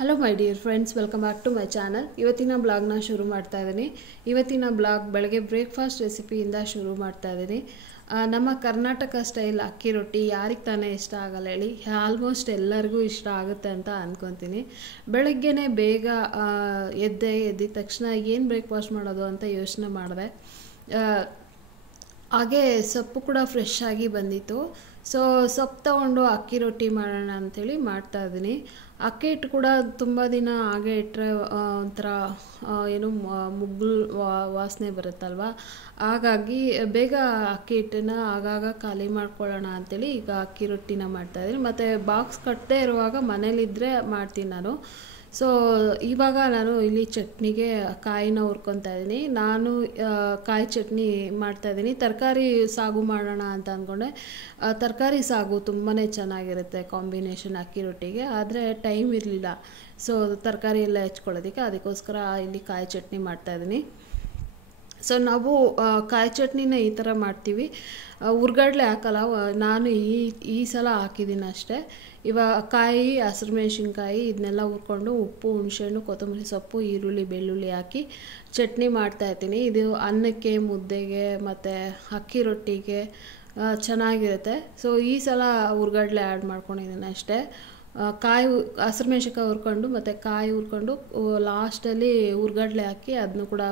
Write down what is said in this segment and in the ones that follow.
Hello my dear friends, welcome back to my channel. ಇವತ್ತಿನ ಬ್ಲಾಗ್ನ ಶುರು ಮಾಡ್ತಾ ಇದ್ದೀನಿ. ಇವತ್ತಿನ ಬ್ಲಾಗ್ ಬೆಳಗ್ಗೆ ಬ್ರೇಕ್ಫಾಸ್ಟ್ ರೆಸಿಪಿಯಿಂದ ಶುರು ಮಾಡ್ತಾ ಇದ್ದೀನಿ. ನಮ್ಮ ಕರ್ನಾಟಕ ಸ್ಟೈಲ್ ಅಕ್ಕಿ ರೊಟ್ಟಿ ಯಾರಿಗೆ ತಾನೇ ಇಷ್ಟ ಆಗಲ್ಲ ಹೇಳಿ. ಆಲ್ಮೋಸ್ಟ್ ಎಲ್ಲರಿಗೂ ಇಷ್ಟ ಆಗುತ್ತೆ ಅಂತ ಅಂದ್ಕೊತೀನಿ. ಬೆಳಗ್ಗೆನೇ ಬೇಗ ಎದ್ದಿದ ತಕ್ಷಣ ಏನು ಬ್ರೇಕ್ಫಾಸ್ಟ್ ಮಾಡೋದು ಅಂತ ಯೋಚನೆ ಮಾಡಿದೆ. ಹಾಗೆ ಸೊಪ್ಪು ಕೂಡ ಫ್ರೆಶ್ ಆಗಿ ಬಂದಿತ್ತು. ಸೊ ಸೊಪ್ಪು ತೊಗೊಂಡು ಅಕ್ಕಿ ರೊಟ್ಟಿ ಮಾಡೋಣ ಅಂಥೇಳಿ ಮಾಡ್ತಾಯಿದ್ದೀನಿ. ಅಕ್ಕಿ ಹಿಟ್ಟು ಕೂಡ ತುಂಬ ದಿನ ಹಾಗೆ ಇಟ್ಟರೆ ಒಂಥರ ಏನು ಮುಗ್ಗು ವಾಸನೆ ಬರುತ್ತಲ್ವ. ಹಾಗಾಗಿ ಬೇಗ ಅಕ್ಕಿ ಹಿಟ್ಟನ್ನು ಆಗಾಗ ಖಾಲಿ ಮಾಡ್ಕೊಳ್ಳೋಣ ಅಂಥೇಳಿ ಈಗ ಅಕ್ಕಿ ರೊಟ್ಟಿನ ಮಾಡ್ತಾಯಿದ್ದೀನಿ. ಮತ್ತು ಬಾಕ್ಸ್ ಕಟ್ಟದೇ ಇರುವಾಗ ಮನೇಲಿದ್ದರೆ ಮಾಡ್ತೀನಿ ನಾನು. ಸೊ ಇವಾಗ ನಾನು ಇಲ್ಲಿ ಚಟ್ನಿಗೆ ಕಾಯಿನ ಹುರ್ಕೊತಾ ಇದ್ದೀನಿ. ನಾನು ಕಾಯಿ ಚಟ್ನಿ ಮಾಡ್ತಾಯಿದ್ದೀನಿ. ತರಕಾರಿ ಸಾಗು ಮಾಡೋಣ ಅಂತ ಅಂದ್ಕೊಂಡೆ. ತರಕಾರಿ ಸಾಗು ತುಂಬಾ ಚೆನ್ನಾಗಿರುತ್ತೆ ಕಾಂಬಿನೇಷನ್ ಅಕ್ಕಿ ರೊಟ್ಟಿಗೆ. ಆದರೆ ಟೈಮ್ ಇರಲಿಲ್ಲ, ಸೊ ತರಕಾರಿ ಎಲ್ಲ ಹೆಚ್ಕೊಳ್ಳೋದಕ್ಕೆ. ಅದಕ್ಕೋಸ್ಕರ ಇಲ್ಲಿ ಕಾಯಿ ಚಟ್ನಿ ಮಾಡ್ತಾಯಿದ್ದೀನಿ. ಸೊ ನಾವು ಕಾಯಿ ಚಟ್ನಿನ ಈ ಥರ ಮಾಡ್ತೀವಿ, ಹುರ್ಗಡ್ಲೆ ಹಾಕಲ್ಲ. ನಾನು ಈ ಸಲ ಹಾಕಿದ್ದೀನಿ ಅಷ್ಟೇ. ಇವಾಗ ಕಾಯಿ, ಹಸಿರು ಮೆಣಸಿನ್ಕಾಯಿ ಇದನ್ನೆಲ್ಲ ಹುರ್ಕೊಂಡು ಉಪ್ಪು, ಹುಣಸೆಹಣ್ಣು, ಕೊತ್ತಂಬರಿ ಸೊಪ್ಪು, ಈರುಳ್ಳಿ, ಬೆಳ್ಳುಳ್ಳಿ ಹಾಕಿ ಚಟ್ನಿ ಮಾಡ್ತಾಯಿರ್ತೀನಿ. ಇದು ಅನ್ನಕ್ಕೆ, ಮುದ್ದೆಗೆ ಮತ್ತು ಅಕ್ಕಿ ರೊಟ್ಟಿಗೆ ಚೆನ್ನಾಗಿರುತ್ತೆ. ಸೊ ಈ ಸಲ ಹುರ್ಗಡ್ಲೆ ಆ್ಯಡ್ ಮಾಡ್ಕೊಂಡಿದ್ದೀನಿ ಅಷ್ಟೇ. ಹಸಿರು ಮೆಣಸಿನ್ಕಾಯಿ ಹುರ್ಕೊಂಡು ಮತ್ತು ಕಾಯಿ ಹುರ್ಕೊಂಡು ಲಾಸ್ಟಲ್ಲಿ ಹುರ್ಗಡ್ಲೆ ಹಾಕಿ ಅದನ್ನು ಕೂಡ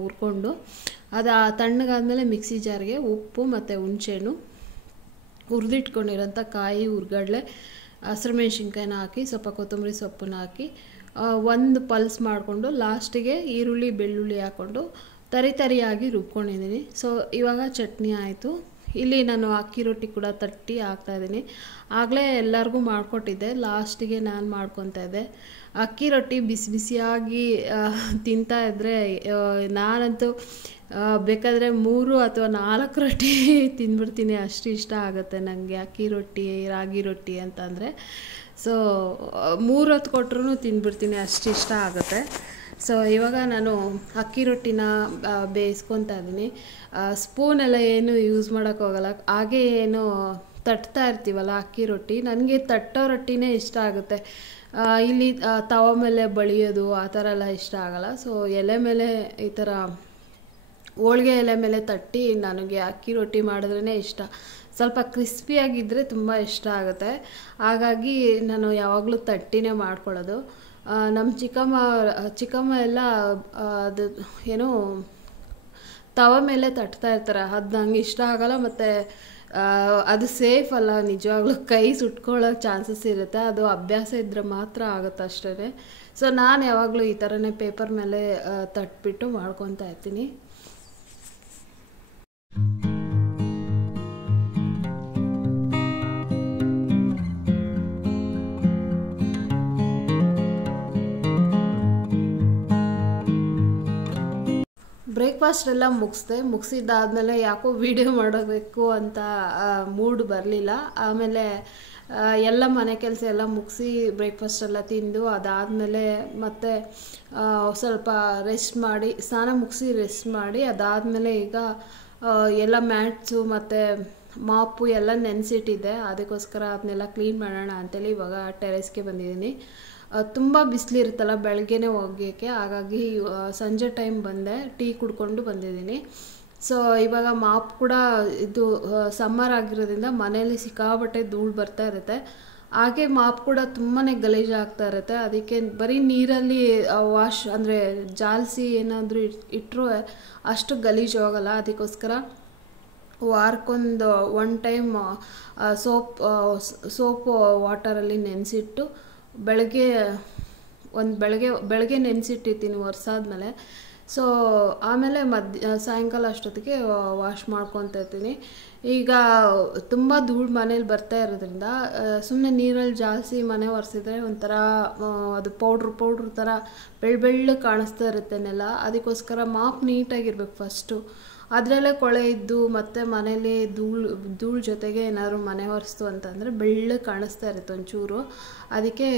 ಹುರ್ಕೊಂಡು ಅದು ತಣ್ಣಗಾದ್ಮೇಲೆ ಮಿಕ್ಸಿ ಜಾರ್ಗೆ ಉಪ್ಪು ಮತ್ತು ಹುಣಸೆಹಣ್ಣು, ಹುರಿದಿಟ್ಕೊಂಡಿರೋಂಥ ಕಾಯಿ, ಹುರ್ಗಡ್ಲೆ, ಹಸಿರು ಮೆಣಸಿನ್ಕಾಯಿನ ಹಾಕಿ ಸ್ವಲ್ಪ ಕೊತ್ತಂಬರಿ ಸೊಪ್ಪನ್ನ ಹಾಕಿ ಒಂದು ಪಲ್ಸ್ ಮಾಡಿಕೊಂಡು ಲಾಸ್ಟಿಗೆ ಈರುಳ್ಳಿ, ಬೆಳ್ಳುಳ್ಳಿ ಹಾಕ್ಕೊಂಡು ತರಿಯಾಗಿ ರುಬ್ಕೊಂಡಿದ್ದೀನಿ. ಸೊ ಇವಾಗ ಚಟ್ನಿ ಆಯಿತು. ಇಲ್ಲಿ ನಾನು ಅಕ್ಕಿ ರೊಟ್ಟಿ ಕೂಡ ತಟ್ಟಿ ಹಾಕ್ತಾಯಿದ್ದೀನಿ. ಆಗಲೇ ಎಲ್ಲರಿಗೂ ಮಾಡಿಕೊಟ್ಟಿದ್ದೆ, ಲಾಸ್ಟಿಗೆ ನಾನು ಮಾಡ್ಕೊತಾ ಇದ್ದೆ. ಅಕ್ಕಿ ರೊಟ್ಟಿ ಬಿಸಿ ಬಿಸಿಯಾಗಿ ತಿಂತಾಯಿದ್ರೆ ನಾನಂತೂ ಬೇಕಾದರೆ 3 ಅಥವಾ 4 ರೊಟ್ಟಿ ತಿಂದ್ಬಿಡ್ತೀನಿ. ಅಷ್ಟು ಇಷ್ಟ ಆಗುತ್ತೆ ನನಗೆ ಅಕ್ಕಿ ರೊಟ್ಟಿ, ರಾಗಿ ರೊಟ್ಟಿ ಅಂತಂದರೆ. ಸೊ 3 ಹೊತ್ತು ಕೊಟ್ಟರು ತಿಂದ್ಬಿಡ್ತೀನಿ, ಅಷ್ಟು ಇಷ್ಟ ಆಗುತ್ತೆ. ಸೊ ಇವಾಗ ನಾನು ಅಕ್ಕಿ ರೊಟ್ಟಿನ ಬೇಯಿಸ್ಕೊತಾ ಇದ್ದೀನಿ. ಸ್ಪೂನೆಲ್ಲ ಏನು ಯೂಸ್ ಮಾಡೋಕ್ಕೋಗಲ್ಲ, ಹಾಗೆ ಏನು ತಟ್ತಾ ಇರ್ತೀವಲ್ಲ ಅಕ್ಕಿ ರೊಟ್ಟಿ. ನನಗೆ ತಟ್ಟೋ ರೊಟ್ಟಿನೇ ಇಷ್ಟ ಆಗುತ್ತೆ. ಇಲ್ಲಿ ತವ ಮೇಲೆ ಬಳಿಯೋದು ಆ ಥರ ಎಲ್ಲ ಇಷ್ಟ ಆಗಲ್ಲ. ಸೊ ಎಲೆ ಮೇಲೆ ಈ ಥರ ಹೋಳಿಗೆ ಎಲೆ ಮೇಲೆ ತಟ್ಟಿ ನನಗೆ ಅಕ್ಕಿ ರೊಟ್ಟಿ ಮಾಡಿದ್ರೇ ಇಷ್ಟ. ಸ್ವಲ್ಪ ಕ್ರಿಸ್ಪಿಯಾಗಿದ್ದರೆ ತುಂಬ ಇಷ್ಟ ಆಗುತ್ತೆ. ಹಾಗಾಗಿ ನಾನು ಯಾವಾಗಲೂ ತಟ್ಟಿನೇ ಮಾಡ್ಕೊಳ್ಳೋದು. ನಮ್ಮ ಚಿಕ್ಕಮ್ಮ ಎಲ್ಲ ಅದು ಏನೋ ತವ ಮೇಲೆ ತಟ್ತಾ ಇರ್ತಾರೆ. ಅದು ನಂಗೆ ಇಷ್ಟ ಆಗಲ್ಲ. ಮತ್ತು ಅದು ಸೇಫ್ ಅಲ್ಲ, ನಿಜವಾಗ್ಲೂ ಕೈ ಸುಟ್ಕೊಳ್ಳೋ ಚಾನ್ಸಸ್ ಇರುತ್ತೆ. ಅದು ಅಭ್ಯಾಸ ಇದ್ದರೆ ಮಾತ್ರ ಆಗುತ್ತೆ ಅಷ್ಟೇ. ಸೊ ನಾನು ಯಾವಾಗಲೂ ಈ ಥರನೇ ಪೇಪರ್ ಮೇಲೆ ತಟ್ಬಿಟ್ಟು ಮಾಡ್ಕೊತಾ ಇರ್ತೀನಿ. ಬ್ರೇಕ್ಫಾಸ್ಟ್ ಎಲ್ಲ ಮುಗಿಸಿದ್ದಾದಮೇಲೆ ಯಾಕೋ ವಿಡಿಯೋ ಮಾಡೋಬೇಕು ಅಂತ ಮೂಡ್ ಬರಲಿಲ್ಲ. ಆಮೇಲೆ ಎಲ್ಲ ಮನೆ ಕೆಲಸ ಎಲ್ಲ ಮುಗಿಸಿ ಬ್ರೇಕ್ಫಾಸ್ಟ್ ಎಲ್ಲ ತಿಂದು ಅದಾದಮೇಲೆ ಮತ್ತೆ ಸ್ವಲ್ಪ ರೆಸ್ಟ್ ಮಾಡಿ, ಸ್ನಾನ ಮುಗಿಸಿ ರೆಸ್ಟ್ ಮಾಡಿ, ಅದಾದಮೇಲೆ ಈಗ ಎಲ್ಲ ಮ್ಯಾಟ್ಸು ಮತ್ತು ಮಾಪು ಎಲ್ಲ ನೆನೆಸಿಟ್ಟಿದ್ದೆ. ಅದಕ್ಕೋಸ್ಕರ ಅದನ್ನೆಲ್ಲ ಕ್ಲೀನ್ ಮಾಡೋಣ ಅಂತೇಳಿ ಇವಾಗ ಟೆರೆಸ್ಗೆ ಬಂದಿದ್ದೀನಿ. ತುಂಬ ಬಿಸಿಲಿರುತ್ತಲ್ಲ ಬೆಳಗ್ಗೆನೇ ಒಗೆಯೋಕ್ಕೆ, ಹಾಗಾಗಿ ಸಂಜೆ ಟೈಮ್ ಬಂದೆ, ಟೀ ಕುಡ್ಕೊಂಡು ಬಂದಿದ್ದೀನಿ. ಸೊ ಇವಾಗ ಮಾಪ್ ಕೂಡ ಇದು ಸಮ್ಮರ್ ಆಗಿರೋದ್ರಿಂದ ಮನೇಲಿ ಸಿಕ್ಕಾಬಟ್ಟೆ ಧೂಳು ಬರ್ತಾ ಇರುತ್ತೆ. ಹಾಗೆ ಮಾಪ್ ಕೂಡ ತುಂಬಾ ಗಲೀಜು ಆಗ್ತಾ ಇರುತ್ತೆ. ಅದಕ್ಕೆ ಬರೀ ನೀರಲ್ಲಿ ವಾಶ್ ಅಂದರೆ ಜಾಲಿಸಿ ಏನಾದರೂ ಇಟ್ಟರೂ ಅಷ್ಟು ಗಲೀಜು ಹೋಗಲ್ಲ. ಅದಕ್ಕೋಸ್ಕರ ವಾರಕ್ಕೊಂದು 1 ಟೈಮ್ ಸೋಪ್ ವಾಟರಲ್ಲಿ ನೆನೆಸಿಟ್ಟು ಬೆಳಗ್ಗೆ ನೆನೆಸಿಟ್ಟಿರ್ತೀನಿ ಒರೆಸಾದ್ಮೇಲೆ. ಸೊ ಆಮೇಲೆ ಸಾಯಂಕಾಲ ಅಷ್ಟೊತ್ತಿಗೆ ವಾಶ್ ಮಾಡ್ಕೊತಾ ಇರ್ತೀನಿ. ಈಗ ತುಂಬ ಧೂಳು ಮನೇಲಿ ಬರ್ತಾ ಇರೋದ್ರಿಂದ ಸುಮ್ಮನೆ ನೀರಲ್ಲಿ ಜಾಲಿಸಿ ಮನೆ ಒರೆಸಿದ್ರೆ ಒಂಥರ ಅದು ಪೌಡ್ರ್ ಥರ ಬೆಳ್ಳಗೆ ಕಾಣಿಸ್ತಾ ಇರುತ್ತೆ ನೆಲ. ಅದಕ್ಕೋಸ್ಕರ ಮಾಪ್ ನೀಟಾಗಿರ್ಬೇಕು ಫಸ್ಟು. ಅದರಲ್ಲೇ ಕೊಳೆ ಇದ್ದು ಮತ್ತು ಮನೇಲಿ ಧೂಳು ಜೊತೆಗೆ ಏನಾದ್ರು ಮನೆ ಒರೆಸ್ತು ಅಂತಂದರೆ ಬೆಳ್ಳಗೆ ಕಾಣಿಸ್ತಾ ಇರುತ್ತೆ ಒಂಚೂರು. ಅದಕ್ಕೆ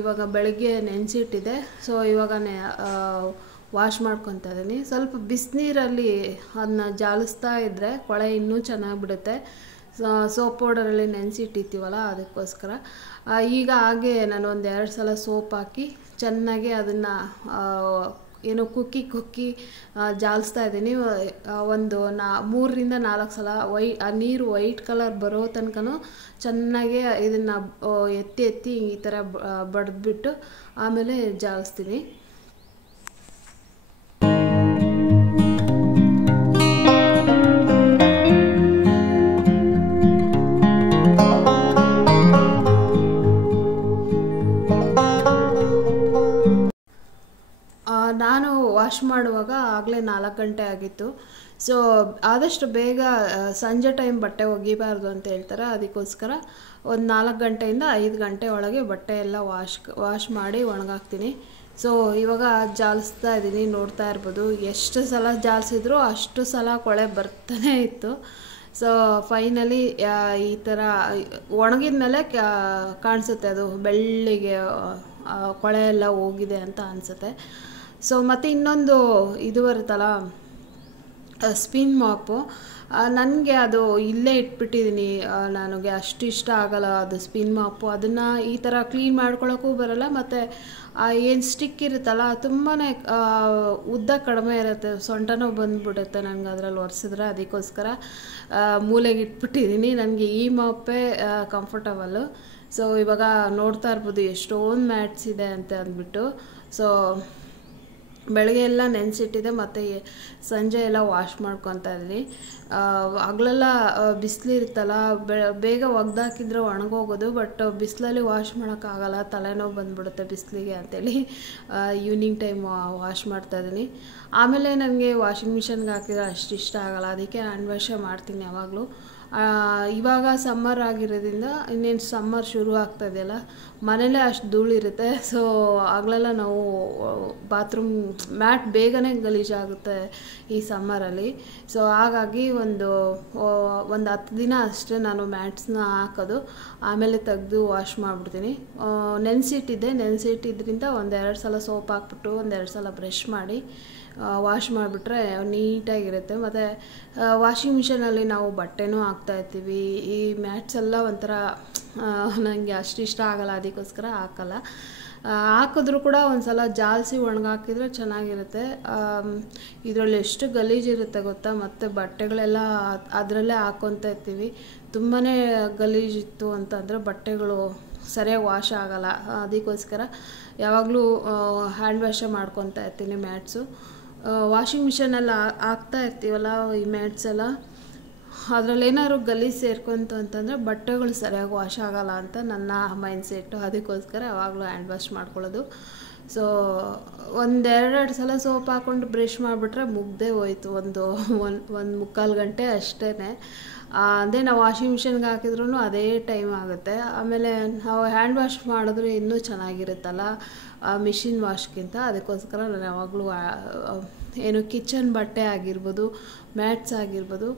ಇವಾಗ ಬೆಳಗ್ಗೆ ನೆನೆಸಿಟ್ಟಿದ್ದೆ. ಸೊ ಇವಾಗ ವಾಶ್ ಮಾಡ್ಕೊತಾ ಇದ್ದೀನಿ. ಸ್ವಲ್ಪ ಬಿಸಿನೀರಲ್ಲಿ ಅದನ್ನ ಜಾಲಿಸ್ತಾ ಇದ್ದರೆ ಕೊಳೆ ಇನ್ನೂ ಚೆನ್ನಾಗಿ ಬಿಡುತ್ತೆ. ಸೋಪ್ ಪೌಡರಲ್ಲಿ ನೆನೆಸಿಟ್ಟಿರ್ತೀವಲ್ಲ ಅದಕ್ಕೋಸ್ಕರ. ಈಗ ಹಾಗೆ ನಾನು ಒಂದು 2 ಸಲ ಸೋಪ್ ಹಾಕಿ ಚೆನ್ನಾಗಿ ಅದನ್ನು ಏನೋ ಕುಕ್ಕಿ ಜಾಲಿಸ್ತಾ ಇದ್ದೀನಿ. ಒಂದು 3ರಿಂದ 4 ಸಲ ನೀರು ವೈಟ್ ಕಲರ್ ಬರೋ ತನಕನೂ ಚೆನ್ನಾಗಿ ಇದನ್ನು ಎತ್ತಿ ಈ ಥರ ಬಡಿದ್ಬಿಟ್ಟು ಆಮೇಲೆ ಜಾಲಿಸ್ತೀನಿ. ನಾನು ವಾಶ್ ಮಾಡುವಾಗ ಆಗಲೇ 4 ಗಂಟೆ ಆಗಿತ್ತು. ಸೊ ಆದಷ್ಟು ಬೇಗ ಸಂಜೆ ಟೈಮ್ ಬಟ್ಟೆ ಒಗಿಬಾರ್ದು ಅಂತ ಹೇಳ್ತಾರೆ. ಅದಕ್ಕೋಸ್ಕರ ಒಂದು 4 ಗಂಟೆಯಿಂದ 5 ಗಂಟೆ ಒಳಗೆ ಬಟ್ಟೆ ಎಲ್ಲ ವಾಶ್ ಮಾಡಿ ಒಣಗಾಕ್ತೀನಿ. ಸೊ ಇವಾಗ ಜಾಲಿಸ್ತಾ ಇದ್ದೀನಿ, ನೋಡ್ತಾ ಇರ್ಬೋದು. ಎಷ್ಟು ಸಲ ಜಾಲಿಸಿದ್ರು ಅಷ್ಟು ಸಲ ಕೊಳೆ ಬರ್ತಾನೆ ಇತ್ತು. ಸೊ ಫೈನಲಿ ಈ ಥರ ಒಣಗಿದ ಮೇಲೆ ಕಾಣಿಸುತ್ತೆ, ಅದು ಬೆಳ್ಳಿಗೆ ಕೊಳೆ ಎಲ್ಲ ಹೋಗಿದೆ ಅಂತ ಅನಿಸುತ್ತೆ. ಸೊ ಮತ್ತು ಇನ್ನೊಂದು ಇದು ಬರುತ್ತಲ್ಲ ಸ್ಪಿನ್ ಮಾಪು, ನನಗೆ ಅದು ಇಲ್ಲೇ ಇಟ್ಬಿಟ್ಟಿದ್ದೀನಿ. ನನಗೆ ಅಷ್ಟು ಇಷ್ಟ ಆಗಲ್ಲ ಅದು ಸ್ಪಿನ್ ಮಾಪು. ಅದನ್ನು ಈ ಥರ ಕ್ಲೀನ್ ಮಾಡ್ಕೊಳ್ಳೋಕ್ಕೂ ಬರಲ್ಲ. ಮತ್ತು ಏನು ಸ್ಟಿಕ್ ಇರುತ್ತಲ್ಲ ತುಂಬಾ ಉದ್ದ ಕಡಿಮೆ ಇರುತ್ತೆ, ಸೊಂಟನೂ ಬಂದುಬಿಡುತ್ತೆ ನನಗೆ ಅದರಲ್ಲಿ ಒರೆಸಿದ್ರೆ. ಅದಕ್ಕೋಸ್ಕರ ಮೂಲೆಗೆ ಇಟ್ಬಿಟ್ಟಿದ್ದೀನಿ. ನನಗೆ ಈ ಮಾಪೇ ಕಂಫರ್ಟಬಲ್ಲು. ಸೊ ಇವಾಗ ನೋಡ್ತಾ ಇರ್ಬೋದು ಎಷ್ಟೊಂದು ಮ್ಯಾಟ್ಸ್ ಇದೆ ಅಂತ ಅಂದ್ಬಿಟ್ಟು. ಸೊ ಬೆಳಗ್ಗೆ ಎಲ್ಲ ನೆನೆಸಿಟ್ಟಿದೆ, ಮತ್ತು ಸಂಜೆ ಎಲ್ಲ ವಾಶ್ ಮಾಡ್ಕೊತಾ ಇದ್ದೀನಿ. ಹಗಲೆಲ್ಲ ಬಿಸಿಲಿರುತ್ತಲ್ಲ, ಬೇಗ ಒಗ್ದಾಕಿದ್ರೆ ಒಣಗೋಗೋದು. ಬಟ್ ಬಿಸಿಲಲ್ಲಿ ವಾಶ್ ಮಾಡೋಕ್ಕಾಗಲ್ಲ, ತಲೆನೋವು ಬಂದುಬಿಡುತ್ತೆ ಬಿಸಿಲಿಗೆ ಅಂತೇಳಿ ಈವ್ನಿಂಗ್ ಟೈಮ್ ವಾಶ್ ಮಾಡ್ತಾಯಿದ್ದೀನಿ. ಆಮೇಲೆ ನನಗೆ ವಾಷಿಂಗ್ ಮಿಷನ್ಗೆ ಹಾಕಿದ್ರೆ ಅಷ್ಟು ಇಷ್ಟ ಆಗಲ್ಲ, ಅದಕ್ಕೆ ಹ್ಯಾಂಡ್ ವಾಶೇ ಮಾಡ್ತೀನಿ ಯಾವಾಗಲೂ. ಇವಾಗ ಸಮ್ಮರ್ ಆಗಿರೋದ್ರಿಂದ ಇನ್ನೇನು ಸಮ್ಮರ್ ಶುರು ಆಗ್ತಾಯಿದೆಯಲ್ಲ, ಮನೇಲೇ ಅಷ್ಟು ಧೂಳಿರುತ್ತೆ. ಸೊ ಆಗಲೆಲ್ಲ ನಾವು ಬಾತ್ರೂಮ್ ಮ್ಯಾಟ್ ಬೇಗನೆ ಗಲೀಜಾಗುತ್ತೆ ಈ ಸಮ್ಮರಲ್ಲಿ. ಸೊ ಹಾಗಾಗಿ ಒಂದು 10 ದಿನ ಅಷ್ಟೇ ನಾನು ಮ್ಯಾಟ್ಸ್ನ ಹಾಕೋದು, ಆಮೇಲೆ ತೆಗೆದು ವಾಶ್ ಮಾಡಿಬಿಡ್ತೀನಿ. ನೆನೆಸಿಟ್ಟಿದ್ರಿಂದ 1-2 ಸಲ ಸೋಪ್ ಹಾಕ್ಬಿಟ್ಟು 1-2 ಸಲ ಬ್ರಷ್ ಮಾಡಿ ವಾಶ್ ಮಾಡಿಬಿಟ್ರೆ ನೀಟಾಗಿರುತ್ತೆ. ಮತ್ತು ವಾಷಿಂಗ್ ಮಿಷನಲ್ಲಿ ನಾವು ಬಟ್ಟೆನೂ ಹಾಕ್ತಾಯಿರ್ತೀವಿ. ಈ ಮ್ಯಾಟ್ಸ್ ಎಲ್ಲ ಒಂಥರ ನನಗೆ ಅಷ್ಟು ಇಷ್ಟ ಆಗಲ್ಲ, ಅದಕ್ಕೋಸ್ಕರ ಹಾಕಲ್ಲ. ಹಾಕಿದ್ರೂ ಕೂಡ ಒಂದು ಸಲ ಜಾಲಿಸಿ ಒಣಗಾಕಿದ್ರೆ ಚೆನ್ನಾಗಿರುತ್ತೆ. ಇದರಲ್ಲಿ ಎಷ್ಟು ಗಲೀಜಿರುತ್ತೆ ಗೊತ್ತಾ. ಮತ್ತು ಬಟ್ಟೆಗಳೆಲ್ಲ ಅದರಲ್ಲೇ ಹಾಕ್ಕೊತಾ ಇರ್ತೀವಿ. ತುಂಬಾ ಗಲೀಜಿತ್ತು ಅಂತಂದರೆ ಬಟ್ಟೆಗಳು ಸರಿಯಾಗಿ ವಾಶ್ ಆಗಲ್ಲ. ಅದಕ್ಕೋಸ್ಕರ ಯಾವಾಗಲೂ ಹ್ಯಾಂಡ್ ವಾಶೇ ಮಾಡ್ಕೊತಾ ಇರ್ತೀನಿ ಮ್ಯಾಟ್ಸು. ವಾಷಿಂಗ್ ಮಿಷನಲ್ಲಿ ಹಾಕ್ತಾ ಇರ್ತೀವಲ್ಲ ಈ ಮ್ಯಾಟ್ಸ್ ಎಲ್ಲ, ಅದರಲ್ಲಿ ಏನಾದ್ರು ಗಲೀಜು ಸೇರ್ಕೊಂತು ಅಂತಂದರೆ ಬಟ್ಟೆಗಳು ಸರಿಯಾಗಿ ವಾಶ್ ಆಗಲ್ಲ ಅಂತ ನನ್ನ ಮೈಂಡ್ಸೆಟ್ಟು. ಅದಕ್ಕೋಸ್ಕರ ಯಾವಾಗಲೂ ಹ್ಯಾಂಡ್ ವಾಶ್ ಮಾಡ್ಕೊಳ್ಳೋದು. ಸೊ 1-2 ಸಲ ಸೋಪ್ ಹಾಕ್ಕೊಂಡು ಬ್ರಷ್ ಮಾಡಿಬಿಟ್ರೆ ಮುಗ್ದೇ ಹೋಯ್ತು, ಒಂದು 1-3/4 ಗಂಟೆ ಅಷ್ಟೇ. ಅದೇ ನಾವು ವಾಷಿಂಗ್ ಮಿಷನ್ಗೆ ಹಾಕಿದ್ರೂ ಅದೇ ಟೈಮ್ ಆಗುತ್ತೆ. ಆಮೇಲೆ ನಾವು ಹ್ಯಾಂಡ್ ವಾಶ್ ಮಾಡಿದ್ರೆ ಇನ್ನೂ ಚೆನ್ನಾಗಿರುತ್ತಲ್ಲ ಮಿಷಿನ್ ವಾಶ್ಗಿಂತ. ಅದಕ್ಕೋಸ್ಕರ ನಾನು ಯಾವಾಗಲೂ ಏನು ಕಿಚನ್ ಬಟ್ಟೆ ಆಗಿರ್ಬೋದು, ಮ್ಯಾಟ್ಸ್ ಆಗಿರ್ಬೋದು,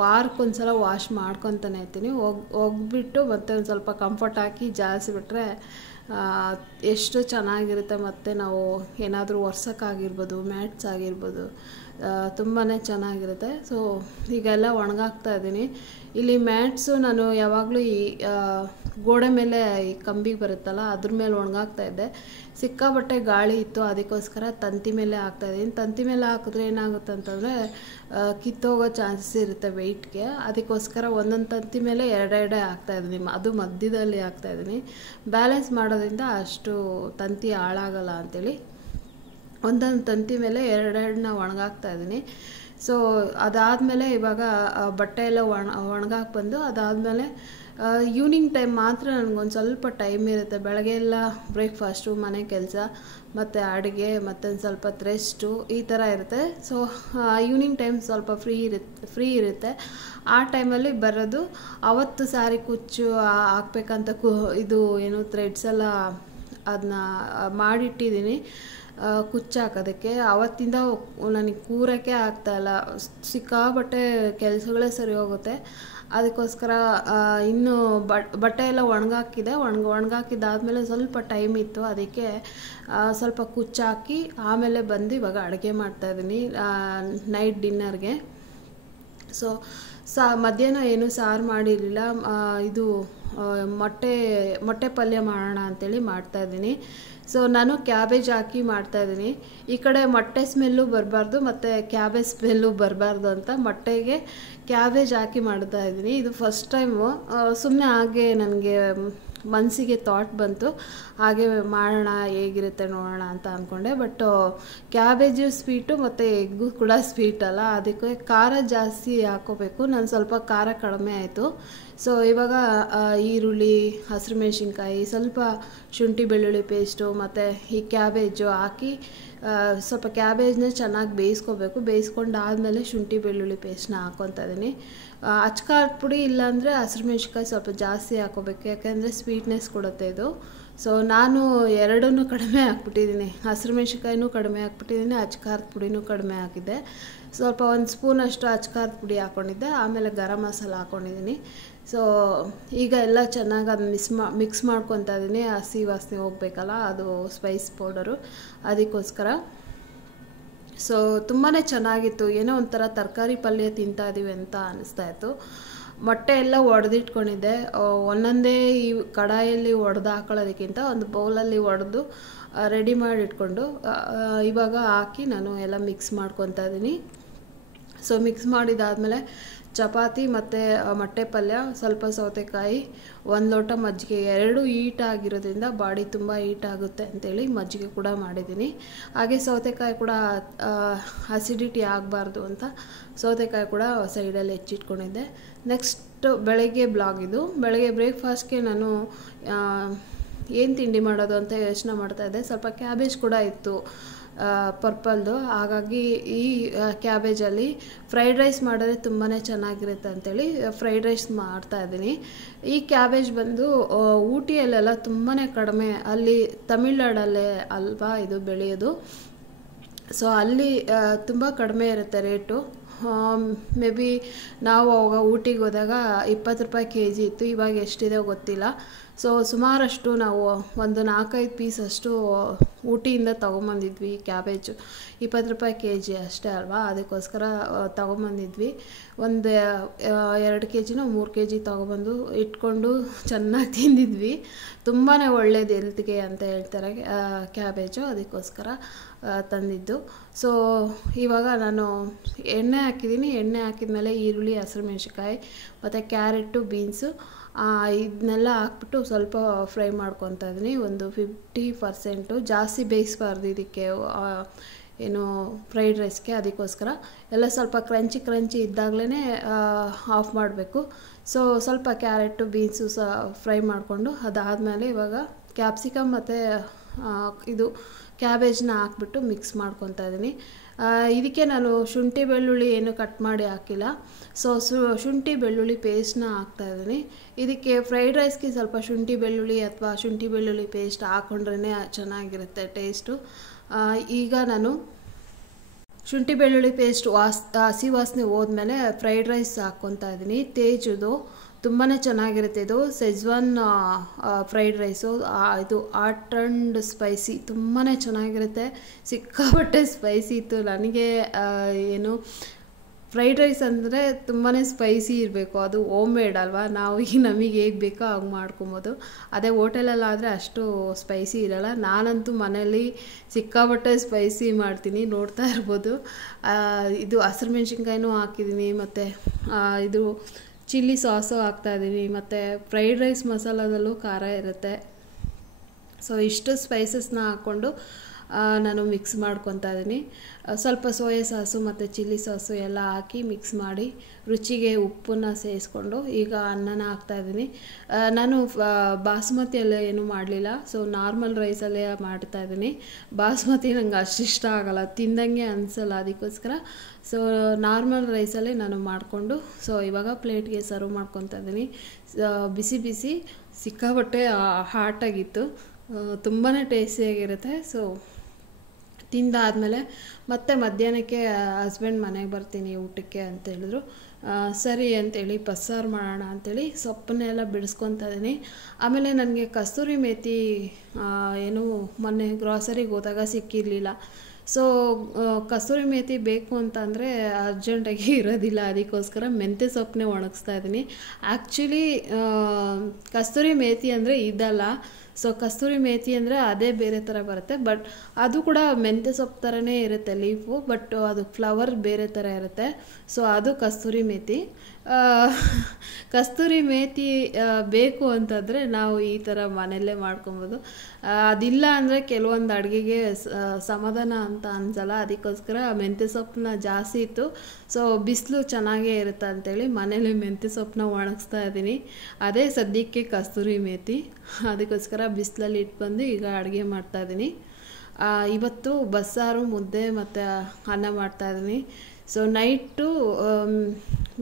ವಾರಕ್ಕೊಂದು ಸಲ ವಾಶ್ ಮಾಡ್ಕೊತಾನೆ ಇರ್ತೀನಿ. ಒಗ್ಬಿಟ್ಟು ಮತ್ತೆ ಒಂದು ಸ್ವಲ್ಪ ಕಂಫರ್ಟ್ ಹಾಕಿ ಜಾಲಿಸಿಬಿಟ್ರೆ ಎಷ್ಟು ಚೆನ್ನಾಗಿರುತ್ತೆ. ಮತ್ತು ನಾವು ಏನಾದರೂ ಒರ್ಸೋಕ್ಕಾಗಿರ್ಬೋದು, ಮ್ಯಾಟ್ಸ್ ಆಗಿರ್ಬೋದು, ತುಂಬಾ ಚೆನ್ನಾಗಿರುತ್ತೆ. ಸೊ ಈಗೆಲ್ಲ ಒಣಗಾಕ್ತಾ ಇದ್ದೀನಿ. ಇಲ್ಲಿ ಮ್ಯಾಟ್ಸು ನಾನು ಯಾವಾಗಲೂ ಈ ಗೋಡೆ ಮೇಲೆ ಈ ಕಂಬಿ ಬರುತ್ತಲ್ಲ ಅದ್ರ ಮೇಲೆ ಒಣಗಾಕ್ತಾ ಇದ್ದೆ. ಸಿಕ್ಕಾಪಟ್ಟೆ ಗಾಳಿ ಇತ್ತು, ಅದಕ್ಕೋಸ್ಕರ ತಂತಿ ಮೇಲೆ ಹಾಕ್ತಾಯಿದ್ದೀನಿ. ತಂತಿ ಮೇಲೆ ಹಾಕಿದ್ರೆ ಏನಾಗುತ್ತೆ ಅಂತಂದರೆ ಕಿತ್ತೋಗೋ ಚಾನ್ಸಸ್ ಇರುತ್ತೆ ವೆಯ್ಟ್ಗೆ. ಅದಕ್ಕೋಸ್ಕರ ಒಂದೊಂದು ತಂತಿ ಮೇಲೆ 2 ಹಾಕ್ತಾಯಿದ್ದೀನಿ, ಅದು ಮಧ್ಯದಲ್ಲಿ ಹಾಕ್ತಾಯಿದ್ದೀನಿ. ಬ್ಯಾಲೆನ್ಸ್ ಮಾಡೋದ್ರಿಂದ ಅಷ್ಟು ತಂತಿ ಹಾಳಾಗಲ್ಲ ಅಂಥೇಳಿ ಒಂದೊಂದು ತಂತಿ ಮೇಲೆ 2 ಒಣಗಾಕ್ತಾ ಇದ್ದೀನಿ. ಸೊ ಅದಾದಮೇಲೆ ಇವಾಗ ಬಟ್ಟೆ ಎಲ್ಲ ಒಣಗಾಕಿ ಬಂದು ಅದಾದಮೇಲೆ ಈವ್ನಿಂಗ್ ಟೈಮ್ ಮಾತ್ರ ನನಗೊಂದು ಸ್ವಲ್ಪ ಟೈಮ್ ಇರುತ್ತೆ. ಬೆಳಗ್ಗೆ ಎಲ್ಲ ಬ್ರೇಕ್ಫಾಸ್ಟು, ಮನೆ ಕೆಲಸ, ಮತ್ತು ಅಡುಗೆ, ಮತ್ತೊಂದು ಸ್ವಲ್ಪ ರೆಸ್ಟು, ಈ ಥರ ಇರುತ್ತೆ. ಸೊ ಈವ್ನಿಂಗ್ ಟೈಮ್ ಸ್ವಲ್ಪ ಫ್ರೀ ಇರುತ್ತೆ. ಆ ಟೈಮಲ್ಲಿ ಬರೋದು, ಅವತ್ತು ಸಾರಿ ಕುಚ್ಚು ಹಾಕ್ಬೇಕಂತ ಇದು ಏನು ಥ್ರೆಡ್ಸ್ ಎಲ್ಲ ಅದನ್ನ ಮಾಡಿಟ್ಟಿದ್ದೀನಿ ಕುಚ್ಚು ಹಾಕೋದಕ್ಕೆ. ಆವತ್ತಿಂದ ನನಗೆ ಕೂರೋಕ್ಕೆ ಆಗ್ತಾಯಿಲ್ಲ, ಸಿಕ್ಕಾಬಟ್ಟೆ ಕೆಲಸಗಳೇ ಸರಿ ಹೋಗುತ್ತೆ. ಅದಕ್ಕೋಸ್ಕರ ಇನ್ನೂ ಬಟ್ಟೆ ಎಲ್ಲ ಒಣಗಾಕಿದ್ದಾದಮೇಲೆ ಸ್ವಲ್ಪ ಟೈಮ್ ಇತ್ತು, ಅದಕ್ಕೆ ಸ್ವಲ್ಪ ಕುಚ್ಚು ಹಾಕಿ ಆಮೇಲೆ ಬಂದು ಇವಾಗ ಅಡುಗೆ ಮಾಡ್ತಾಯಿದ್ದೀನಿ ನೈಟ್ ಡಿನ್ನರ್ಗೆ. ಸೊ ಮಧ್ಯಾಹ್ನ ಏನು ಸಾರು ಮಾಡಿರಲಿಲ್ಲ. ಇದು ಮೊಟ್ಟೆ ಪಲ್ಯ ಮಾಡೋಣ ಅಂಥೇಳಿ ಮಾಡ್ತಾಯಿದ್ದೀನಿ. ಸೊ ನಾನು ಕ್ಯಾಬೇಜ್ ಹಾಕಿ ಮಾಡ್ತಾಯಿದ್ದೀನಿ. ಈ ಕಡೆ ಮೊಟ್ಟೆ ಸ್ಮೆಲ್ಲು ಬರಬಾರ್ದು ಮತ್ತು ಕ್ಯಾಬೇಜ್ ಸ್ಮೆಲ್ಲು ಬರಬಾರ್ದು ಅಂತ ಮೊಟ್ಟೆಗೆ ಕ್ಯಾಬೇಜ್ ಹಾಕಿ ಮಾಡ್ತಾಯಿದ್ದೀನಿ. ಇದು ಫಸ್ಟ್ ಟೈಮು. ಸುಮ್ಮನೆ ಹಾಗೆ ನನಗೆ ಮನಸ್ಸಿಗೆ ಥಾಟ್ ಬಂತು, ಹಾಗೆ ಮಾಡೋಣ ಹೇಗಿರುತ್ತೆ ನೋಡೋಣ ಅಂತ ಅಂದ್ಕೊಂಡೆ. ಬಟ್ ಕ್ಯಾಬೇಜು ಸ್ವೀಟು ಮತ್ತು ಎಗ್ಗು ಕೂಡ ಸ್ವೀಟ್ ಅಲ್ಲ, ಅದಕ್ಕೆ ಖಾರ ಜಾಸ್ತಿ ಹಾಕೋಬೇಕು. ನಾನು ಸ್ವಲ್ಪ ಖಾರ ಕಡಿಮೆ ಆಯಿತು. ಸೊ ಇವಾಗ ಈರುಳ್ಳಿ, ಹಸಿರು ಮೆಣಸಿನ್ಕಾಯಿ, ಸ್ವಲ್ಪ ಶುಂಠಿ ಬೆಳ್ಳುಳ್ಳಿ ಪೇಸ್ಟು ಮತ್ತು ಈ ಕ್ಯಾಬೇಜು ಹಾಕಿ ಸ್ವಲ್ಪ ಕ್ಯಾಬೇಜ್ನ ಚೆನ್ನಾಗಿ ಬೇಯಿಸ್ಕೋಬೇಕು. ಬೇಯಿಸ್ಕೊಂಡಾದಮೇಲೆ ಶುಂಠಿ ಬೆಳ್ಳುಳ್ಳಿ ಪೇಸ್ಟ್ನ ಹಾಕ್ಕೊತಾ ಇದ್ದೀನಿ. ಅಚ್ಕಾರದ ಪುಡಿ ಇಲ್ಲಾಂದರೆ ಹಸಿರು ಮೆಣಸಿನ್ಕಾಯಿ ಸ್ವಲ್ಪ ಜಾಸ್ತಿ ಹಾಕೋಬೇಕು, ಯಾಕೆಂದರೆ ಸ್ವೀಟ್ನೆಸ್ ಕೊಡುತ್ತೆ ಇದು. ಸೊ ನಾನು ಎರಡನ್ನೂ ಕಡಿಮೆ ಹಾಕ್ಬಿಟ್ಟಿದ್ದೀನಿ. ಹಸಿರು ಮೆಣಸಿನ್ಕಾಯಿನೂ ಕಡಿಮೆ ಹಾಕ್ಬಿಟ್ಟಿದ್ದೀನಿ, ಅಚ್ಕಾರದ ಪುಡಿನೂ ಕಡಿಮೆ ಹಾಕಿದ್ದೆ. ಸ್ವಲ್ಪ 1 ಸ್ಪೂನಷ್ಟು ಅಚ್ಕಾರದ ಪುಡಿ ಹಾಕ್ಕೊಂಡಿದ್ದೆ, ಆಮೇಲೆ ಗರಂ ಮಸಾಲ ಹಾಕ್ಕೊಂಡಿದ್ದೀನಿ. ಸೊ ಈಗ ಎಲ್ಲ ಚೆನ್ನಾಗಿ ಅದು ಮಿಕ್ಸ್ ಮಾಡ್ಕೊತಾ ಇದ್ದೀನಿ. ಹಸಿ ವಾಸನೆ ಹೋಗಬೇಕಲ್ಲ, ಅದು ಸ್ಪೈಸ್ ಪೌಡರು, ಅದಕ್ಕೋಸ್ಕರ. ಸೊ ತುಂಬಾ ಚೆನ್ನಾಗಿತ್ತು. ಏನೋ ಒಂಥರ ತರಕಾರಿ ಪಲ್ಯ ತಿಂತಾ ಇದ್ದೀವಿ ಅಂತ ಅನ್ನಿಸ್ತಾಯಿತ್ತು. ಮೊಟ್ಟೆ ಎಲ್ಲ ಒಡೆದಿಟ್ಕೊಂಡಿದ್ದೆ. ಒಂದೊಂದೇ ಈ ಕಡಾಯಲ್ಲಿ ಒಡೆದು ಹಾಕೊಳ್ಳೋದಕ್ಕಿಂತ ಒಂದು ಬೌಲಲ್ಲಿ ಒಡೆದು ರೆಡಿ ಮಾಡಿ ಇಟ್ಕೊಂಡು ಇವಾಗ ಹಾಕಿ ನಾನು ಎಲ್ಲ ಮಿಕ್ಸ್ ಮಾಡ್ಕೊತಾ ಇದ್ದೀನಿ. ಸೊ ಮಿಕ್ಸ್ ಮಾಡಿದಾದಮೇಲೆ ಚಪಾತಿ ಮತ್ತು ಮೊಟ್ಟೆ ಪಲ್ಯ, ಸ್ವಲ್ಪ ಸೌತೆಕಾಯಿ, 1 ಲೋಟ ಮಜ್ಜಿಗೆ, 2 ಹೀಟ್ ಆಗಿರೋದ್ರಿಂದ ಬಾಡಿ ತುಂಬ ಹೀಟ್ ಆಗುತ್ತೆ ಅಂತೇಳಿ ಮಜ್ಜಿಗೆ ಕೂಡ ಮಾಡಿದ್ದೀನಿ. ಹಾಗೆ ಸೌತೆಕಾಯಿ ಕೂಡ ಅಸಿಡಿಟಿ ಆಗಬಾರ್ದು ಅಂತ ಸೌತೆಕಾಯಿ ಕೂಡ ಸೈಡಲ್ಲಿ ಹೆಚ್ಚಿಟ್ಕೊಂಡಿದ್ದೆ. ನೆಕ್ಸ್ಟ್ ಬೆಳಗ್ಗೆ ಬ್ಲಾಗ್ ಇದು. ಬೆಳಗ್ಗೆ ಬ್ರೇಕ್ಫಾಸ್ಟ್ಗೆ ನಾನು ಏನು ತಿಂಡಿ ಮಾಡೋದು ಅಂತ ಯೋಚನೆ ಮಾಡ್ತಾಯಿದ್ದೆ. ಸ್ವಲ್ಪ ಕ್ಯಾಬೇಜ್ ಕೂಡ ಇತ್ತು ಪರ್ಪಲ್ದು, ಹಾಗಾಗಿ ಈ ಕ್ಯಾಬೇಜಲ್ಲಿ ಫ್ರೈಡ್ ರೈಸ್ ಮಾಡಿದ್ರೆ ತುಂಬಾ ಚೆನ್ನಾಗಿರುತ್ತೆ ಅಂಥೇಳಿ ಫ್ರೈಡ್ ರೈಸ್ ಮಾಡ್ತಾಯಿದ್ದೀನಿ. ಈ ಕ್ಯಾಬೇಜ್ ಬಂದು ಊಟಿಯಲ್ಲೆಲ್ಲ ತುಂಬಾ ಕಡಿಮೆ, ಅಲ್ಲಿ ತಮಿಳ್ನಾಡಲ್ಲೇ ಅಲ್ವಾ ಇದು ಬೆಳೆಯೋದು. ಸೊ ಅಲ್ಲಿ ತುಂಬ ಕಡಿಮೆ ಇರುತ್ತೆ ರೇಟು. ಮೇ ಬಿ ನಾವು ಅವಾಗ ಊಟಿಗೆ ಹೋದಾಗ 20 ರೂಪಾಯಿ kg ಇತ್ತು, ಇವಾಗ ಎಷ್ಟಿದೆ ಗೊತ್ತಿಲ್ಲ. ಸೊ ಸುಮಾರಷ್ಟು ನಾವು ಒಂದು 4-5 ಪೀಸಷ್ಟು ಊಟಿಯಿಂದ ತೊಗೊಂಬಂದಿದ್ವಿ. ಕ್ಯಾಬೇಜು 20 ರೂಪಾಯಿ kg ಅಷ್ಟೇ ಅಲ್ವಾ, ಅದಕ್ಕೋಸ್ಕರ ತೊಗೊಂಬಂದಿದ್ವಿ. ಒಂದು 2 kg 3 kg ತೊಗೊಬಂದು ಇಟ್ಕೊಂಡು ಚೆನ್ನಾಗಿ ತಿಂದಿದ್ವಿ. ತುಂಬಾ ಒಳ್ಳೇದು ಹೆಲ್ತ್ಗೆ ಅಂತ ಹೇಳ್ತಾರೆ ಕ್ಯಾಬೇಜು, ಅದಕ್ಕೋಸ್ಕರ ತಂದಿದ್ದು. ಸೊ ಇವಾಗ ನಾನು ಎಣ್ಣೆ ಹಾಕಿದ್ದೀನಿ. ಎಣ್ಣೆ ಹಾಕಿದ್ಮೇಲೆ ಈರುಳ್ಳಿ, ಹಸಿರು ಮೆಣಸಿನ್ಕಾಯಿ ಮತ್ತು ಕ್ಯಾರೆಟು, ಬೀನ್ಸು ಇದನ್ನೆಲ್ಲ ಹಾಕ್ಬಿಟ್ಟು ಸ್ವಲ್ಪ ಫ್ರೈ ಮಾಡ್ಕೊತಾ ಇದ್ದೀನಿ. ಒಂದು 50%, ಜಾಸ್ತಿ ಬೇಯಿಸಬಾರ್ದು ಇದಕ್ಕೆ, ಏನು ಫ್ರೈಡ್ ರೈಸ್ಗೆ, ಅದಕ್ಕೋಸ್ಕರ ಎಲ್ಲ ಸ್ವಲ್ಪ ಕ್ರಂಚಿ ಇದ್ದಾಗಲೇ ಆಫ್ ಮಾಡಬೇಕು. ಸೊ ಸ್ವಲ್ಪ ಕ್ಯಾರೆಟು, ಬೀನ್ಸು ಫ್ರೈ ಮಾಡಿಕೊಂಡು ಅದಾದಮೇಲೆ ಇವಾಗ ಕ್ಯಾಪ್ಸಿಕಮ್ ಮತ್ತು ಇದು ಕ್ಯಾಬೇಜ್ನ ಹಾಕ್ಬಿಟ್ಟು ಮಿಕ್ಸ್ ಮಾಡ್ಕೊತಾ ಇದ್ದೀನಿ. ಇದಕ್ಕೆ ನಾನು ಶುಂಠಿ ಬೆಳ್ಳುಳ್ಳಿ ಏನು ಕಟ್ ಮಾಡಿ ಹಾಕಿಲ್ಲ. ಸೊ ಶುಂಠಿ ಬೆಳ್ಳುಳ್ಳಿ ಪೇಸ್ಟ್ನ ಹಾಕ್ತಾಯಿದ್ದೀನಿ. ಇದಕ್ಕೆ ಫ್ರೈಡ್ ರೈಸ್ಗೆ ಸ್ವಲ್ಪ ಶುಂಠಿ ಬೆಳ್ಳುಳ್ಳಿ ಅಥವಾ ಶುಂಠಿ ಬೆಳ್ಳುಳ್ಳಿ ಪೇಸ್ಟ್ ಹಾಕ್ಕೊಂಡ್ರೇ ಚೆನ್ನಾಗಿರುತ್ತೆ ಟೇಸ್ಟು. ಈಗ ನಾನು ಶುಂಠಿ ಬೆಳ್ಳುಳ್ಳಿ ಪೇಸ್ಟ್ ಹಸಿ ವಾಸನೆ ಹೋದ್ಮೇಲೆ ಫ್ರೈಡ್ ರೈಸ್ ಹಾಕ್ಕೊತಾ ಇದ್ದೀನಿ. ತೇಜುದು ತುಂಬಾ ಚೆನ್ನಾಗಿರುತ್ತೆ ಇದು. ಸೆಜ್ವಾನ್ ಫ್ರೈಡ್ ರೈಸು, ಇದು ಹಾಟ್ ಆ್ಯಂಡ್ ಸ್ಪೈಸಿ ತುಂಬಾ ಚೆನ್ನಾಗಿರುತ್ತೆ. ಸಿಕ್ಕಾಪಟ್ಟೆ ಸ್ಪೈಸಿ ಇತ್ತು. ನನಗೆ ಏನು ಫ್ರೈಡ್ ರೈಸ್ ಅಂದರೆ ತುಂಬಾ ಸ್ಪೈಸಿ ಇರಬೇಕು, ಅದು ಹೋಮ್ ಮೇಡ್ ಅಲ್ವಾ, ನಾವು ಈಗ ನಮಗೆ ಹೇಗೆ ಬೇಕೋ ಹಾಗೆ ಮಾಡ್ಕೊಬೋದು. ಅದೇ ಹೋಟೆಲಲ್ಲಾದರೆ ಅಷ್ಟು ಸ್ಪೈಸಿ ಇರೋಲ್ಲ. ನಾನಂತೂ ಮನೇಲಿ ಸಿಕ್ಕಾಪಟ್ಟೆ ಸ್ಪೈಸಿ ಮಾಡ್ತೀನಿ, ನೋಡ್ತಾ ಇರ್ಬೋದು. ಇದು ಹಸಿರು ಮೆಣಸಿನ್ಕಾಯಿನೂ ಹಾಕಿದ್ದೀನಿ, ಮತ್ತು ಇದು ಚಿಲ್ಲಿ ಸಾಸು ಹಾಕ್ತಾಯಿದ್ದೀನಿ, ಮತ್ತು ಫ್ರೈಡ್ ರೈಸ್ ಮಸಾಲದಲ್ಲೂ ಖಾರ ಇರುತ್ತೆ. ಸೊ ಇಷ್ಟು ಸ್ಪೈಸಸ್ನ ಹಾಕ್ಕೊಂಡು ನಾನು ಮಿಕ್ಸ್ ಮಾಡ್ಕೊತಾ ಇದ್ದೀನಿ. ಸ್ವಲ್ಪ ಸೋಯಾ ಸಾಸು ಮತ್ತು ಚಿಲ್ಲಿ ಸಾಸು ಎಲ್ಲ ಹಾಕಿ ಮಿಕ್ಸ್ ಮಾಡಿ ರುಚಿಗೆ ಉಪ್ಪನ್ನು ಸೇರಿಸ್ಕೊಂಡು ಈಗ ಅನ್ನನ ಹಾಕ್ತಾಯಿದ್ದೀನಿ. ನಾನು ಬಾಸುಮತಿಯಲ್ಲೇ ಏನೂ ಮಾಡಲಿಲ್ಲ. ಸೊ ನಾರ್ಮಲ್ ರೈಸಲ್ಲೇ ಮಾಡ್ತಾಯಿದ್ದೀನಿ. ಬಾಸುಮತಿ ನಂಗೆ ಅಷ್ಟು ಇಷ್ಟ ಆಗೋಲ್ಲ, ತಿಂದಂಗೆ ಅನಿಸಲ್ಲ, ಅದಕ್ಕೋಸ್ಕರ ಸೊ ನಾರ್ಮಲ್ ರೈಸಲ್ಲೇ ನಾನು ಮಾಡಿಕೊಂಡು ಸೊ ಇವಾಗ ಪ್ಲೇಟ್ಗೆ ಸರ್ವ್ ಮಾಡ್ಕೊತಾ ಇದ್ದೀನಿ. ಬಿಸಿ ಸಿಕ್ಕಾಪಟ್ಟೆ ಹಾಟಾಗಿತ್ತು, ತುಂಬಾ ಟೇಸ್ಟಿಯಾಗಿರುತ್ತೆ. ಸೊ ತಿಂದಾದಮೇಲೆ ಮತ್ತೆ ಮಧ್ಯಾಹ್ನಕ್ಕೆ ಹಸ್ಬೆಂಡ್ ಮನೆಗೆ ಬರ್ತೀನಿ ಊಟಕ್ಕೆ ಅಂತ ಹೇಳಿದ್ರು. ಸರಿ ಅಂತೇಳಿ ಬಸ್ಸಾರು ಮಾಡೋಣ ಅಂಥೇಳಿ ಸೊಪ್ಪನ್ನೆಲ್ಲ ಬಿಡಿಸ್ಕೊತಾ ಇದ್ದೀನಿ. ಆಮೇಲೆ ನನಗೆ ಕಸ್ತೂರಿ ಮೇಥಿ ಏನು ಮೊನ್ನೆ ಗ್ರಾಸರಿಗೆ ಹೋದಾಗ ಸಿಕ್ಕಿರಲಿಲ್ಲ. ಸೊ ಕಸೂರಿ ಮೇಥಿ ಬೇಕು ಅಂತಂದರೆ ಅರ್ಜೆಂಟಾಗಿ ಇರೋದಿಲ್ಲ, ಅದಕ್ಕೋಸ್ಕರ ಮೆಂತ್ಯ ಸೊಪ್ಪನ್ನೇ ಒಣಗಿಸ್ತಾ ಇದ್ದೀನಿ. ಆ್ಯಕ್ಚುಲಿ ಕಸ್ತೂರಿ ಮೇಥಿ ಅಂದರೆ ಇದಲ್ಲ. ಸೊ ಕಸ್ತೂರಿ ಮೇಥಿ ಅಂದರೆ ಅದೇ ಬೇರೆ ಥರ ಬರುತ್ತೆ, ಬಟ್ ಅದು ಕೂಡ ಮೆಂತ್ಯ ಸೊಪ್ಪು ಥರನೇ ಇರುತ್ತೆ ಲೀಫು, ಬಟ್ ಅದು ಫ್ಲವರ್ ಬೇರೆ ಥರ ಇರುತ್ತೆ. ಸೊ ಅದು ಕಸ್ತೂರಿ ಮೇಥಿ. ಕಸ್ತೂರಿ ಮೇಥಿ ಬೇಕು ಅಂತಂದರೆ ನಾವು ಈ ಥರ ಮನೆಯಲ್ಲೇ ಮಾಡ್ಕೊಬೋದು. ಅದಿಲ್ಲ ಅಂದರೆ ಕೆಲವೊಂದು ಅಡುಗೆಗೆ ಸಮಾಧಾನ ಅಂತ ಅನ್ಸಲ್ಲ, ಅದಕ್ಕೋಸ್ಕರ ಮೆಂತ್ಯ ಸೊಪ್ಪನ್ನ ಜಾಸ್ತಿ ಇತ್ತು. ಸೊ ಬಿಸಿಲು ಚೆನ್ನಾಗೇ ಇರುತ್ತೆ ಅಂಥೇಳಿ ಮನೇಲಿ ಮೆಂತ್ಯ ಸೊಪ್ಪನ್ನ ಒಣಗಿಸ್ತಾ ಇದ್ದೀನಿ. ಅದೇ ಸದ್ಯಕ್ಕೆ ಕಸ್ತೂರಿ ಮೇಥಿ. ಅದಕ್ಕೋಸ್ಕರ ಬಿಸಿಲಲ್ಲಿ ಇಟ್ಬಂದು ಈಗ ಅಡುಗೆ ಮಾಡ್ತಾಯಿದ್ದೀನಿ. ಇವತ್ತು ಬಸ್ಸಾರು, ಮುದ್ದೆ ಮತ್ತು ಅನ್ನ ಮಾಡ್ತಾಯಿದ್ದೀನಿ. ಸೊ ನೈಟು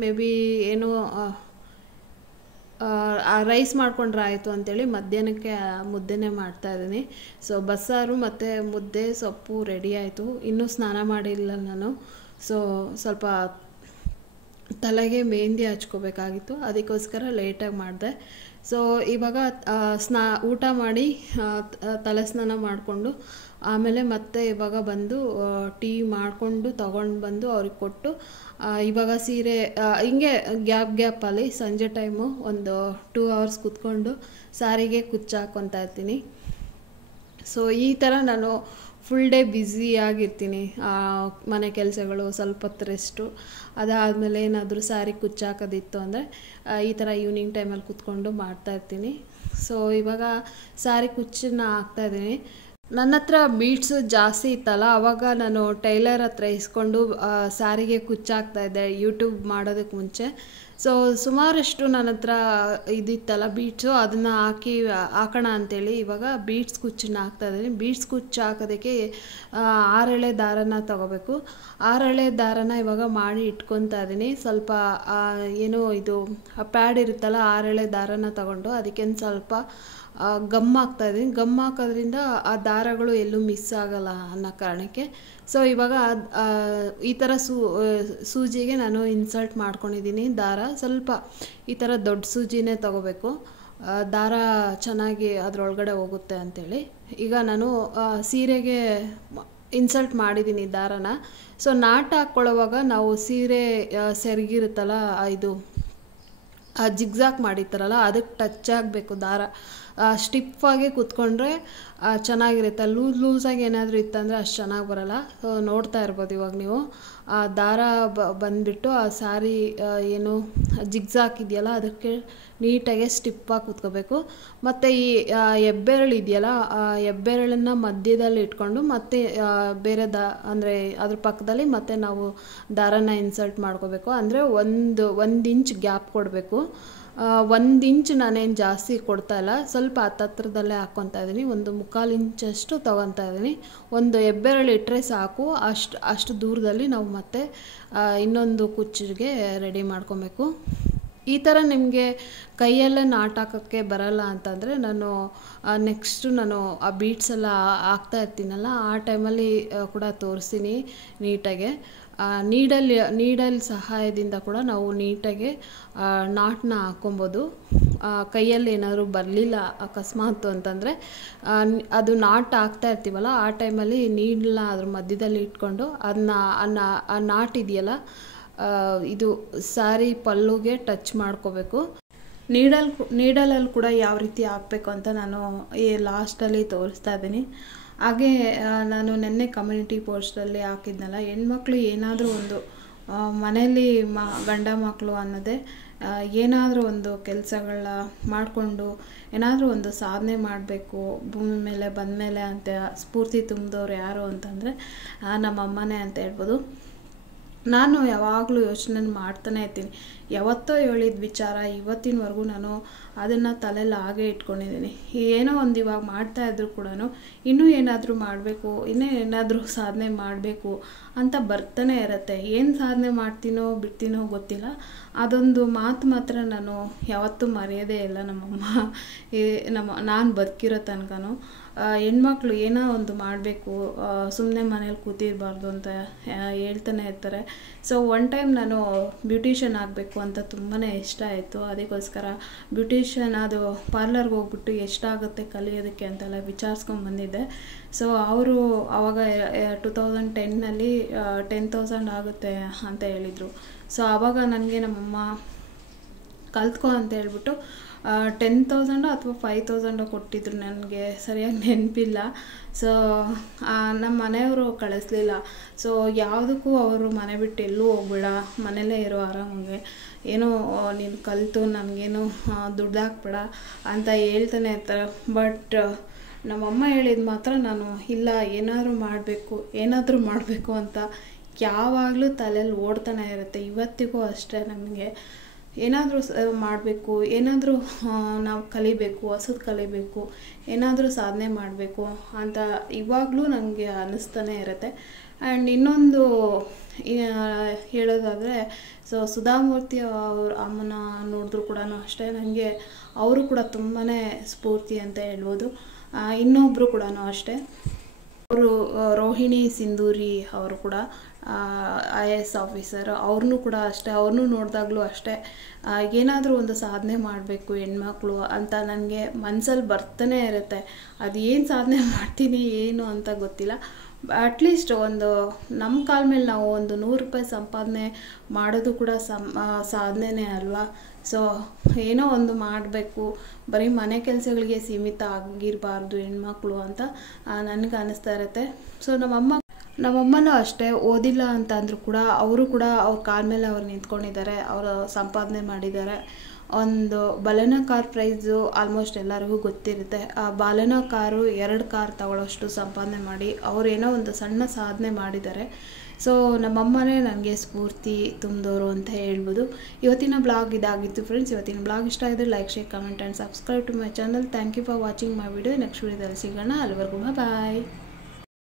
ಮೇ ಬಿ ಏನೋ ರೈಸ್ ಮಾಡ್ಕೊಂಡ್ರೆ ಆಯಿತು ಅಂಥೇಳಿ ಮಧ್ಯಾಹ್ನಕ್ಕೆ ಮುದ್ದೆನೇ ಮಾಡ್ತಾಯಿದ್ದೀನಿ. ಸೊ ಬಸ್ಸಾರು ಮತ್ತು ಮುದ್ದೆ ಸೊಪ್ಪು ರೆಡಿ ಆಯಿತು. ಇನ್ನೂ ಸ್ನಾನ ಮಾಡಿಲ್ಲ ನಾನು. ಸೊ ಸ್ವಲ್ಪ ತಲೆಗೆ ಮೆಹಂದಿ ಹಚ್ಕೋಬೇಕಾಗಿತ್ತು, ಅದಕ್ಕೋಸ್ಕರ ಲೇಟಾಗಿ ಮಾಡಿದೆ. ಸೊ ಇವಾಗ ಊಟ ಮಾಡಿ ತಲೆ ಸ್ನಾನ ಮಾಡಿಕೊಂಡು ಆಮೇಲೆ ಮತ್ತೆ ಇವಾಗ ಬಂದು ಟೀ ಮಾಡಿಕೊಂಡು ತೊಗೊಂಡು ಬಂದು ಅವ್ರಿಗೆ ಕೊಟ್ಟು ಇವಾಗ ಸೀರೆ ಹಿಂಗೆ ಗ್ಯಾಪಲ್ಲಿ ಸಂಜೆ ಟೈಮು ಒಂದು 2 hours ಕೂತ್ಕೊಂಡು ಸಾರಿಗೆ ಕುಚ್ಚು ಹಾಕ್ಕೊತಾ ಇರ್ತೀನಿ. ಸೊ ಈ ಥರ ನಾನು ಫುಲ್ ಡೇ ಬ್ಯುಸಿಯಾಗಿರ್ತೀನಿ. ಮನೆ ಕೆಲಸಗಳು, ಸ್ವಲ್ಪ ಹೊತ್ತು ರೆಸ್ಟು, ಅದಾದಮೇಲೆ ಏನಾದರೂ ಸಾರಿ ಕುಚ್ಚು ಹಾಕೋದಿತ್ತು ಅಂದರೆ ಈ ಥರ ಈವ್ನಿಂಗ್ ಟೈಮಲ್ಲಿ ಕೂತ್ಕೊಂಡು ಮಾಡ್ತಾಯಿರ್ತೀನಿ. ಸೊ ಇವಾಗ ಸಾರಿ ಕುಚ್ಚನ್ನ ಹಾಕ್ತಾಯಿದ್ದೀನಿ. ನನ್ನ ಹತ್ರ ಬೀಡ್ಸು ಜಾಸ್ತಿ ಇತ್ತಲ್ಲ, ಆವಾಗ ನಾನು ಟೈಲರ್ ಹತ್ರ ಇಸ್ಕೊಂಡು ಸಾರಿಗೆ ಕುಚ್ಚು ಹಾಕ್ತಾಯಿದ್ದೆ ಯೂಟ್ಯೂಬ್ ಮಾಡೋದಕ್ಕೆ ಮುಂಚೆ. ಸೊ ಸುಮಾರಷ್ಟು ನನ್ನ ಹತ್ರ ಇದಿತ್ತಲ್ಲ ಬೀಡ್ಸು, ಅದನ್ನು ಹಾಕೋಣ ಅಂಥೇಳಿ ಇವಾಗ ಬೀಡ್ಸ್ ಕುಚ್ಚನ್ನ ಹಾಕ್ತಾಯಿದ್ದೀನಿ. ಬೀಡ್ಸ್ ಕುಚ್ಚು ಹಾಕೋದಕ್ಕೆ 6 ಎಳೆ ದಾರನ ತೊಗೋಬೇಕು. 6 ಎಳೆ ದಾರನ ಇವಾಗ ಮಾಡಿ ಇಟ್ಕೊತಾ ಇದ್ದೀನಿ. ಸ್ವಲ್ಪ ಏನೋ ಇದು ಪ್ಯಾಡ್ ಇರುತ್ತಲ್ಲ, 6 ಎಳೆ ದಾರನ ತೊಗೊಂಡು ಅದಕ್ಕೆ ಸ್ವಲ್ಪ ಗಮ್ ಹಾಕ್ತಾಯಿದ್ದೀನಿ. ಗಮ್ ಹಾಕೋದ್ರಿಂದ ಆ ದಾರಗಳು ಎಲ್ಲೂ ಮಿಸ್ ಆಗಲ್ಲ ಅನ್ನೋ ಕಾರಣಕ್ಕೆ. ಸೊ ಇವಾಗ ಈ ಥರ ಸೂಜಿಗೆ ನಾನು ಇನ್ಸರ್ಟ್ ಮಾಡ್ಕೊಂಡಿದ್ದೀನಿ ದಾರ. ಸ್ವಲ್ಪ ಈ ಥರ ದೊಡ್ಡ ಸೂಜಿನೇ ತೊಗೋಬೇಕು, ದಾರ ಚೆನ್ನಾಗಿ ಅದರೊಳಗಡೆ ಹೋಗುತ್ತೆ ಅಂಥೇಳಿ. ಈಗ ನಾನು ಸೀರೆಗೆ ಇನ್ಸರ್ಟ್ ಮಾಡಿದ್ದೀನಿ ದಾರನ. ಸೊ ನಾಟ್ ಹಾಕ್ಕೊಳ್ಳೋವಾಗ ನಾವು ಸೀರೆ ಸೆರಗಿರುತ್ತಲ್ಲ, ಇದು ಜಿಗ್ಜಾಗ್ ಮಾಡಿರ್ತಾರಲ್ಲ, ಅದಕ್ಕೆ ಟಚ್ ಆಗಬೇಕು ದಾರ. ಸ್ಟಿಫಾಗಿ ಕೂತ್ಕೊಂಡ್ರೆ ಚೆನ್ನಾಗಿರುತ್ತೆ. ಲೂಸಾಗಿ ಏನಾದರೂ ಇತ್ತಂದರೆ ಅಷ್ಟು ಚೆನ್ನಾಗಿ ಬರೋಲ್ಲ. ನೋಡ್ತಾ ಇರ್ಬೋದು ಇವಾಗ ನೀವು ದಾರ ಬಂದುಬಿಟ್ಟು ಆ ಸಾರಿ ಏನು ಜಿಗ್ಜಾಗ್ ಇದೆಯಲ್ಲ ಅದಕ್ಕೆ ನೀಟಾಗಿ ಸ್ಟಿಫಾಗಿ ಕೂತ್ಕೋಬೇಕು. ಮತ್ತು ಈ ಹೆಬ್ಬೆರಳು ಇದೆಯಲ್ಲ, ಹೆಬ್ಬೆರಳನ್ನು ಮಧ್ಯದಲ್ಲಿ ಇಟ್ಕೊಂಡು ಮತ್ತೆ ಬೇರೆ ಅಂದರೆ ಅದ್ರ ಪಕ್ಕದಲ್ಲಿ ಮತ್ತೆ ನಾವು ದಾರನ ಇನ್ಸರ್ಟ್ ಮಾಡ್ಕೋಬೇಕು. ಅಂದರೆ 1 ಇಂಚ್ ಗ್ಯಾಪ್ ಕೊಡಬೇಕು. 1 ಇಂಚ್ ನಾನೇನು ಜಾಸ್ತಿ ಕೊಡ್ತಾ ಇಲ್ಲ, ಸ್ವಲ್ಪ ಹತ್ತತ್ರದಲ್ಲೇ ಹಾಕ್ಕೊತಾ ಇದ್ದೀನಿ. 1/4 ಇಂಚಷ್ಟು ತೊಗೊತಾ ಇದ್ದೀನಿ. ಒಂದು ಹೆಬ್ಬೆರಳು ಇಟ್ಟರೆ ಸಾಕು, ಅಷ್ಟು ದೂರದಲ್ಲಿ ನಾವು ಮತ್ತೆ ಇನ್ನೊಂದು ಕುಚ್ಚಿಗೆ ರೆಡಿ ಮಾಡ್ಕೊಬೇಕು. ಈ ಥರ ನಿಮಗೆ ಕೈಯಲ್ಲೇ ನಾಟ್ ಹಾಕೋಕ್ಕೆ ಬರಲ್ಲ ಅಂತಂದರೆ ನೆಕ್ಸ್ಟು ನಾನು ಆ ಬೀಡ್ಸ್ ಎಲ್ಲ ಹಾಕ್ತಾ ಇರ್ತೀನಲ್ಲ, ಆ ಟೈಮಲ್ಲಿ ಕೂಡ ತೋರಿಸ್ತೀನಿ ನೀಟಾಗೆ. ನೀಡಲ್ ಸಹಾಯದಿಂದ ಕೂಡ ನಾವು ನೀಟಾಗಿ ನಾಟನ್ನ ಹಾಕ್ಕೊಬೋದು. ಕೈಯಲ್ಲಿ ಏನಾದರೂ ಬರಲಿಲ್ಲ ಅಕಸ್ಮಾತ್ ಅಂತಂದರೆ ಅದು ನಾಟ್ ಹಾಕ್ತಾ ಇರ್ತೀವಲ್ಲ, ಆ ಟೈಮಲ್ಲಿ ನೀಡಲ್ನ ಅದ್ರ ಮಧ್ಯದಲ್ಲಿ ಇಟ್ಕೊಂಡು ಆ ನಾಟ್ ಇದೆಯಲ್ಲ, ಇದು ಸಾರಿ ಪಲ್ಲುಗೆ ಟಚ್ ಮಾಡ್ಕೋಬೇಕು. ನೀಡಲಲ್ಲಿ ಕೂಡ ಯಾವ ರೀತಿ ಹಾಕಬೇಕು ಅಂತ ನಾನು ಲಾಸ್ಟಲ್ಲಿ ತೋರಿಸ್ತಾ ಇದ್ದೀನಿ. ಹಾಗೆ ನಾನು ನೆನ್ನೆ ಕಮ್ಯುನಿಟಿ ಪೋಸ್ಟಲ್ಲಿ ಹಾಕಿದ್ನಲ್ಲ, ಹೆಣ್ಮಕ್ಳು ಏನಾದರೂ ಒಂದು ಮನೆಯಲ್ಲಿ ಗಂಡ ಮಕ್ಕಳು ಅನ್ನೋದೇ ಏನಾದರೂ ಒಂದು ಕೆಲಸಗಳನ್ನ ಮಾಡಿಕೊಂಡು ಏನಾದರೂ ಒಂದು ಸಾಧನೆ ಮಾಡಬೇಕು ಭೂಮಿ ಮೇಲೆ ಬಂದಮೇಲೆ ಅಂತ ಸ್ಫೂರ್ತಿ ತುಂಬಿದವ್ರು ಯಾರು ಅಂತಂದರೆ ನಮ್ಮ ಅಮ್ಮನೇ ಅಂತ ಹೇಳ್ಬೋದು. ನಾನು ಯಾವಾಗಲೂ ಯೋಚನೆ ಮಾಡ್ತಾನೆ ಇರ್ತೀನಿ. ಯಾವತ್ತೋ ಹೇಳಿದ ವಿಚಾರ ಇವತ್ತಿನವರೆಗೂ ನಾನು ಅದನ್ನು ತಲೆಯಲ್ಲಿ ಹಾಗೆ ಇಟ್ಕೊಂಡಿದ್ದೀನಿ. ಏನೋ ಒಂದು ಇವಾಗ ಮಾಡ್ತಾಯಿದ್ರು ಕೂಡ ಇನ್ನೂ ಏನಾದರೂ ಮಾಡಬೇಕು, ಇನ್ನೂ ಏನಾದರೂ ಸಾಧನೆ ಮಾಡಬೇಕು ಅಂತ ಬರ್ತಾನೆ ಇರುತ್ತೆ. ಏನು ಸಾಧನೆ ಮಾಡ್ತೀನೋ ಬಿಡ್ತೀನೋ ಗೊತ್ತಿಲ್ಲ, ಅದೊಂದು ಮಾತು ಮಾತ್ರ ನಾನು ಯಾವತ್ತೂ ಮರೆಯೋದೇ ಇಲ್ಲ. ನಾನು ಬದುಕಿರೋ ತನಕನೂ ಹೆಣ್ಮಕ್ಳು ಏನೋ ಒಂದು ಮಾಡಬೇಕು, ಸುಮ್ಮನೆ ಮನೇಲಿ ಕೂತಿರಬಾರ್ದು ಅಂತ ಹೇಳ್ತಾನೆ ಇರ್ತಾರೆ. ಸೊ ಒನ್ ಟೈಮ್ ನಾನು ಬ್ಯೂಟಿಷಿಯನ್ ಆಗಬೇಕು ಅಂತ ತುಂಬಾ ಇಷ್ಟ ಆಯಿತು. ಅದಕ್ಕೋಸ್ಕರ ಬ್ಯೂಟಿಷಿಯನ್ ಅದು ಪಾರ್ಲರ್ಗೆ ಹೋಗ್ಬಿಟ್ಟು ಎಷ್ಟಾಗುತ್ತೆ ಕಲಿಯೋದಕ್ಕೆ ಅಂತೆಲ್ಲ ವಿಚಾರಿಸ್ಕೊಂಡು ಬಂದಿದ್ದೆ. ಸೊ ಅವರು ಆವಾಗ 2010ನಲ್ಲಿ 10,000 ಆಗುತ್ತೆ ಅಂತ ಹೇಳಿದರು. ಸೊ ಆವಾಗ ನನಗೆ ನಮ್ಮಮ್ಮ ಕಲ್ತ್ಕೊ ಅಂತ ಹೇಳ್ಬಿಟ್ಟು 10,000 ಅಥವಾ 5,000 ಕೊಟ್ಟಿದ್ರು. ನನಗೆ ಸರಿಯಾಗಿ ನೆನಪಿಲ್ಲ. ಸೊ ನಮ್ಮ ಮನೆಯವರು ಕಳಿಸ್ಲಿಲ್ಲ. ಸೊ ಯಾವುದಕ್ಕೂ ಅವರು ಮನೆ ಬಿಟ್ಟು ಎಲ್ಲೂ ಹೋಗ್ಬೇಡ, ಮನೇಲೇ ಇರೋ ಆರಾಮಾಗೆ, ಏನೋ ನೀನು ಕಲಿತು ನನಗೇನು ದುಡ್ದಾಕ್ಬೇಡ ಅಂತ ಹೇಳ್ತಾನೆ ಇರ್ತಾರೆ. ಬಟ್ ನಮ್ಮಮ್ಮ ಹೇಳಿದ ಮಾತ್ರ ನಾನು ಇಲ್ಲ, ಏನಾದರೂ ಮಾಡಬೇಕು ಅಂತ ಯಾವಾಗಲೂ ತಲೆಯಲ್ಲಿ ಓಡ್ತಾನೆ ಇರುತ್ತೆ. ಇವತ್ತಿಗೂ ಅಷ್ಟೇ, ನನಗೆ ಏನಾದರೂ ಮಾಡಬೇಕು, ಏನಾದರೂ ನಾವು ಕಲಿಬೇಕು, ಹೊಸದು ಕಲಿಬೇಕು, ಏನಾದರೂ ಸಾಧನೆ ಮಾಡಬೇಕು ಅಂತ ಇವಾಗಲೂ ನನಗೆ ಅನ್ನಿಸ್ತಾನೆ ಇರುತ್ತೆ. ಆ್ಯಂಡ್ ಇನ್ನೊಂದು ಹೇಳೋದಾದರೆ, ಸೊ ಸುಧಾಮೂರ್ತಿ ಅವ್ರ ಅಮ್ಮನ ನೋಡಿದ್ರು ಕೂಡ ಅಷ್ಟೇ, ನನಗೆ ಅವರು ಕೂಡ ತುಂಬಾ ಸ್ಫೂರ್ತಿ ಅಂತ ಹೇಳ್ಬೋದು. ಇನ್ನೊಬ್ಬರು ಕೂಡ ಅಷ್ಟೇ, ಅವರು ರೋಹಿಣಿ ಸಿಂಧೂರಿ ಅವರು ಕೂಡ IAS ಆಫೀಸರ್. ಅವ್ರನ್ನೂ ಕೂಡ ಅಷ್ಟೇ, ಅವ್ರನ್ನೂ ನೋಡಿದಾಗಲೂ ಅಷ್ಟೇ ಏನಾದರೂ ಒಂದು ಸಾಧನೆ ಮಾಡಬೇಕು ಹೆಣ್ಮಕ್ಳು ಅಂತ ನನಗೆ ಮನಸ್ಸಲ್ಲಿ ಬರ್ತಾನೆ ಇರುತ್ತೆ. ಅದು ಏನು ಸಾಧನೆ ಮಾಡ್ತೀನಿ ಏನು ಅಂತ ಗೊತ್ತಿಲ್ಲ. ಅಟ್ಲೀಸ್ಟ್ ಒಂದು ನಮ್ಮ ಕಾಲ ಮೇಲೆ ನಾವು ಒಂದು 100 ರೂಪಾಯಿ ಸಂಪಾದನೆ ಮಾಡೋದು ಕೂಡ ಸಾಧನೆನೇ ಅಲ್ವಾ. ಸೊ ಏನೋ ಒಂದು ಮಾಡಬೇಕು, ಬರೀ ಮನೆ ಕೆಲಸಗಳಿಗೆ ಸೀಮಿತ ಆಗಿರಬಾರ್ದು ಹೆಣ್ಮಕ್ಳು ಅಂತ ನನಗೆ ಅನ್ನಿಸ್ತಾ ಇರುತ್ತೆ. ಸೊ ನಮ್ಮಮ್ಮನೂ ಅಷ್ಟೇ, ಓದಿಲ್ಲ ಅಂತ ಅಂದರೂ ಕೂಡ ಅವರು ಕೂಡ ಅವ್ರ ಕಾಲ ಮೇಲೆ ಅವ್ರು ನಿಂತ್ಕೊಂಡಿದ್ದಾರೆ, ಅವರು ಸಂಪಾದನೆ ಮಾಡಿದ್ದಾರೆ. ಒಂದು ಬಲೆನೋ ಕಾರ್ ಪ್ರೈಸು ಆಲ್ಮೋಸ್ಟ್ ಎಲ್ಲರಿಗೂ ಗೊತ್ತಿರುತ್ತೆ. ಆ ಬಲೆನೋ ಕಾರು 2 ಕಾರ್ ತಗೊಳ್ಳೋಷ್ಟು ಸಂಪಾದನೆ ಮಾಡಿ ಅವ್ರು ಏನೋ ಒಂದು ಸಣ್ಣ ಸಾಧನೆ ಮಾಡಿದ್ದಾರೆ. ಸೊ ನಮ್ಮಮ್ಮನೇ ನನಗೆ ಸ್ಫೂರ್ತಿ ತುಂಬಿದವರು ಅಂತ ಹೇಳ್ಬೋದು. ಇವತ್ತಿನ ಬ್ಲಾಗ್ ಇದಾಗಿತ್ತು ಫ್ರೆಂಡ್ಸ್. ಇವತ್ತಿನ ಬ್ಲಾಗ್ ಇಷ್ಟ ಆಗಿದ್ರೆ like, share, comment and subscribe to my channel. Thank you for watching my video. Next ವಿಡಿಯೋದಲ್ಲಿ ಸಿಗೋಣ. ಅಲ್ಲಿವರೆಗೂ ಬಾಯ್.